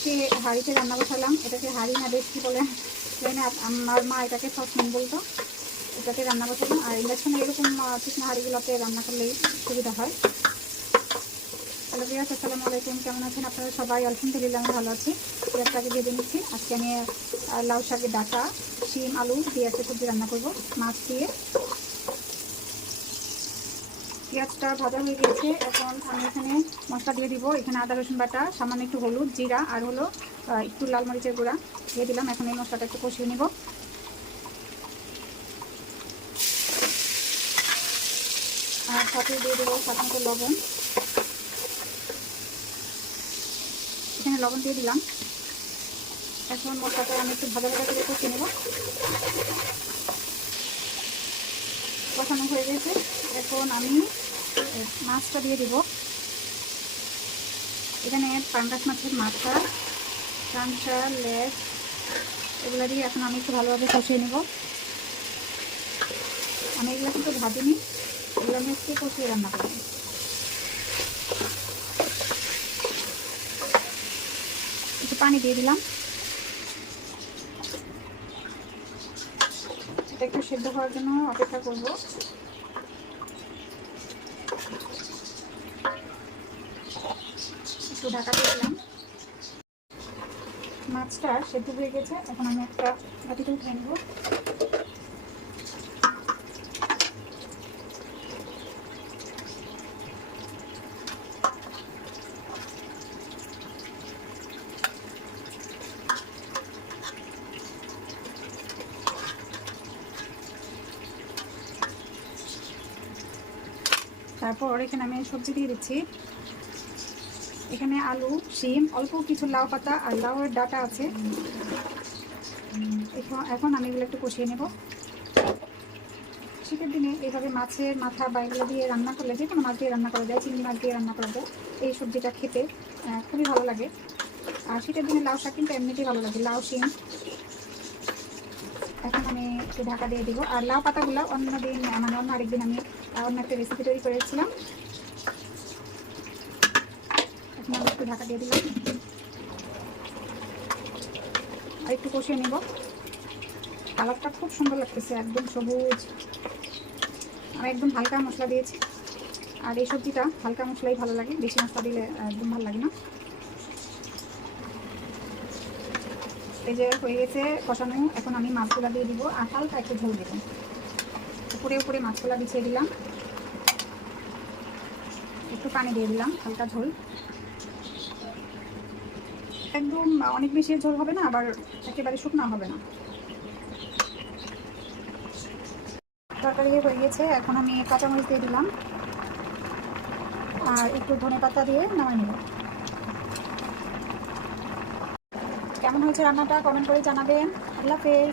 আজকে হাঁড়িতে রান্না বসালাম। এটাকে হাঁড়ি না বেশ কি বলে জানি না, আমার মা এটাকে সসপ্যান বলতো। এটাতে রান্না বসালাম। আর ইন্ডাকশনে এরকম চিকনা হাঁড়িগুলোতে রান্না করলেই সুবিধা হয়। হ্যালো ভিউয়ার্স, আসসালামু আলাইকুম। কেমন আছেন আপনারা সবাই? আলহামদুলিল্লাহ আমি ভালো আছি। পেঁয়াজটাকে ভেজে নিচ্ছি। আজকে আমি লাউ শাকের ডাঁটা, শিম, আলু দিয়ে একটা সবজি রান্না করব মাছ দিয়ে। পেঁয়াজটা ভাজা হয়ে গিয়েছে। এখন আমি এখানে মশলা দিয়ে দিব। এখানে আদা রসুন বাটা, সামান্য একটু হলুদ, জিরা আর হলো একটু লাল মরিচের গুঁড়া দিয়ে দিলাম। এখন এই মশলাটা একটু কষিয়ে নিব। আর সাথে দিয়ে দেবো সাথে মতো লবণ। এখানে লবণ দিয়ে দিলাম। এখন মশলাটা আমি একটু ভাজা ভাজা করে কষিয়ে নেব। কষানো হয়ে গেছে। এখন আমি মাছটা দিয়ে দিব। এখানে পাঙ্গাস মাছের মাথা, কাঁচা, লেজ এগুলো দিয়ে এখন আমি একটু ভালোভাবে কষিয়ে নেব। আমি এগুলো কিন্তু ভাজিনি, এগুলো আমি একটু কষিয়ে রান্না করব। একটু পানি দিয়ে দিলাম। এটা একটু সেদ্ধ হওয়ার জন্য অপেক্ষা করব। একটু ঢাকা দিয়ে দিলাম। মাছটা সেদ্ধ হয়ে গেছে। এখন আমি একটা বাটিতে উঠে নেব। তারপর এখানে আমি সবজি দিয়ে দিচ্ছি। এখানে আলু, শিম, অল্প কিছু লাউ পাতা আর লাউয়ের ডাঁটা আছে। এখন আমি এগুলো একটু কষিয়ে নেব। শীতের দিনে এইভাবে মাছের মাথা বা এগুলো দিয়ে রান্না করলে, যে কোনো মাছ দিয়ে রান্না করা যায়, চিংড়ি মাছ দিয়ে রান্না করা যায়, এই সবজিটা খেতে খুবই ভালো লাগে। আর শীতের দিনে লাউ শাক কিন্তু এমনিতেই ভালো লাগে, লাউ, শিম। এখন আমি একটু ঢাকা দিয়ে দিব। আর লাউ পাতাগুলো অন্য আরেকদিন আমি অন্য একটা রেসিপি তৈরি করেছিলাম। এখন আমি একটু ঢাকা দিয়ে দিলাম আর একটু কষিয়ে নেব। কালারটা খুব সুন্দর লাগতেছে, একদম সবুজ। আমি একদম হালকা মশলা দিয়েছি। আর এই সবজিটা হালকা মশলাই ভালো লাগে, বেশি মশলা দিলে একদম ভালো লাগে না। এই যে হয়ে গেছে কষানো। এখন আমি মাছগুলা দিয়ে দিব আর হালকা একটু ঝোল দেব। উপরে উপরে মাছগুলা বিছিয়ে দিলাম। একটু পানি দিয়ে দিলাম, হালকা ঝোল। একদম অনেক বেশি ঝোল হবে না, আবার একেবারে শুকনো হবে না। তরকারি হয়ে গেছে। এখন আমি কাঁচামরিচ দিয়ে দিলাম আর একটু ধনেপাতা দিয়ে নামাই নেব। কেমন হয়েছে রান্নাটা কমেন্ট করে জানাবেন। আল্লাহ হাফেজ।